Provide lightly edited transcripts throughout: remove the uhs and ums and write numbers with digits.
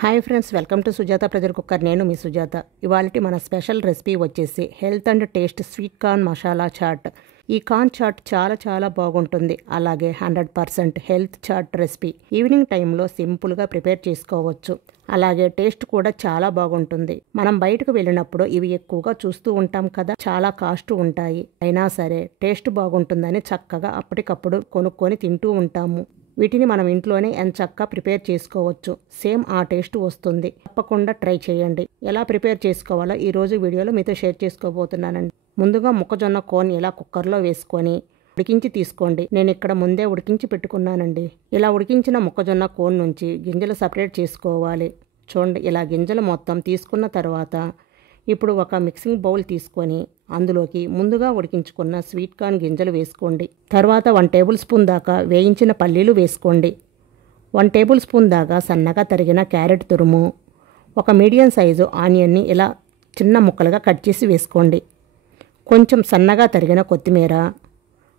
Hi friends, welcome to Sujatha pressure cooker. నేను మీ సుజాత. ఇవాళటి మన స్పెషల్ రెసిపీ వచ్చేసి health and taste sweet corn masala chaat. ఈ కార్న్ చాట్ చాలా బాగుంటుంది. అలాగే 100% హెల్త్ చాట్ రెసిపీ. ఈవినింగ్ టైంలో సింపుల్గా ప్రిపేర్ చేసుకోవచ్చు. అలాగే టేస్ట్ కూడా చాలా బాగుంటుంది. మనం బయటకు వెళ్ళినప్పుడు ఇవి ఎక్కువగా చూస్తూ ఉంటాం కదా, చాలా కాస్ట్ ఉంటాయి. అయినా సరే టేస్ట్ బాగుంటుందని చక్కగా అప్పటికప్పుడు కొనుక్కొని తింటూ ఉంటాము. వీటిని మనం ఇంట్లోనే ఎంచక్కా ప్రిపేర్ చేసుకోవచ్చు. సేమ్ ఆ టేస్ట్ వస్తుంది. తప్పకుండా ట్రై చేయండి. ఎలా ప్రిపేర్ చేసుకోవాలో ఈరోజు వీడియోలో మీతో షేర్ చేసుకోబోతున్నానండి. ముందుగా మొక్కజొన్న కోన్ ఇలా కుక్కర్లో వేసుకొని ఉడికించి తీసుకోండి. నేను ఇక్కడ ముందే ఉడికించి పెట్టుకున్నానండి. ఇలా ఉడికించిన మొక్కజొన్న కోన్ నుంచి గింజలు సపరేట్ చేసుకోవాలి. చూడండి, ఇలా గింజలు మొత్తం తీసుకున్న తర్వాత ఇప్పుడు ఒక మిక్సింగ్ బౌల్ తీసుకొని అందులోకి ముందుగా ఉడికించుకున్న స్వీట్ కార్న్ గింజలు వేసుకోండి. తర్వాత 1 టేబుల్ స్పూన్ దాకా వేయించిన పల్లీలు వేసుకోండి. 1 టేబుల్ స్పూన్ దాకా సన్నగా తరిగిన క్యారెట్ తురుము, ఒక మీడియం సైజు ఆనియన్ని ఇలా చిన్న ముక్కలుగా కట్ చేసి వేసుకోండి. కొంచెం సన్నగా తరిగిన కొత్తిమీర,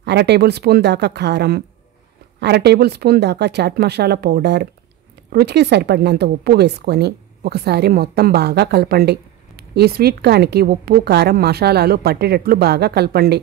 1/2 టేబుల్ స్పూన్ దాకా కారం, 1/2 టేబుల్ స్పూన్ దాకా చాట్ మసాలా పౌడర్, రుచికి సరిపడినంత ఉప్పు వేసుకొని ఒకసారి మొత్తం బాగా కలపండి. ఈ స్వీట్ కార్న్కి ఉప్పు, కారం, మసాలాలు పట్టేటట్లు బాగా కలపండి.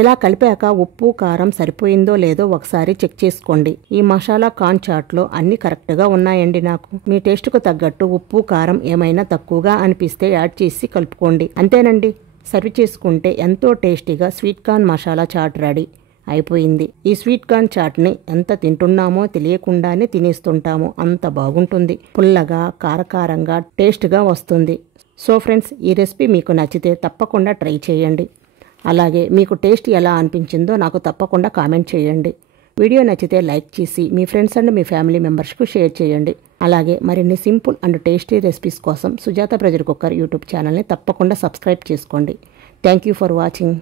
ఇలా కలిపాక ఉప్పు, కారం సరిపోయిందో లేదో ఒకసారి చెక్ చేసుకోండి. ఈ మసాలా కార్న్ చాట్లో అన్నీ కరెక్ట్గా ఉన్నాయండి. నాకు మీ టేస్ట్కు తగ్గట్టు ఉప్పు, కారం ఏమైనా తక్కువగా అనిపిస్తే యాడ్ చేసి కలుపుకోండి. అంతేనండి, సర్వ్ చేసుకుంటే ఎంతో టేస్టీగా sweet corn masala chaat ready అయిపోయింది. ఈ స్వీట్ కార్న్ చాట్ని ఎంత తింటున్నామో తెలియకుండానే తినేస్తుంటాము. అంత బాగుంటుంది. పుల్లగా, కారకారంగా, టేస్ట్గా వస్తుంది. సో ఫ్రెండ్స్, ఈ రెసిపీ మీకు నచ్చితే తప్పకుండా ట్రై చేయండి. అలాగే మీకు టేస్ట్ ఎలా అనిపించిందో నాకు తప్పకుండా కామెంట్ చేయండి. వీడియో నచ్చితే లైక్ చేసి మీ ఫ్రెండ్స్ అండ్ మీ ఫ్యామిలీ మెంబర్స్కు షేర్ చేయండి. అలాగే మరిన్ని సింపుల్ అండ్ టేస్టీ రెసిపీస్ కోసం సుజాత ప్రెజర్ కుక్కర్ యూట్యూబ్ ఛానల్ని తప్పకుండా సబ్స్క్రైబ్ చేసుకోండి. Thank you for watching.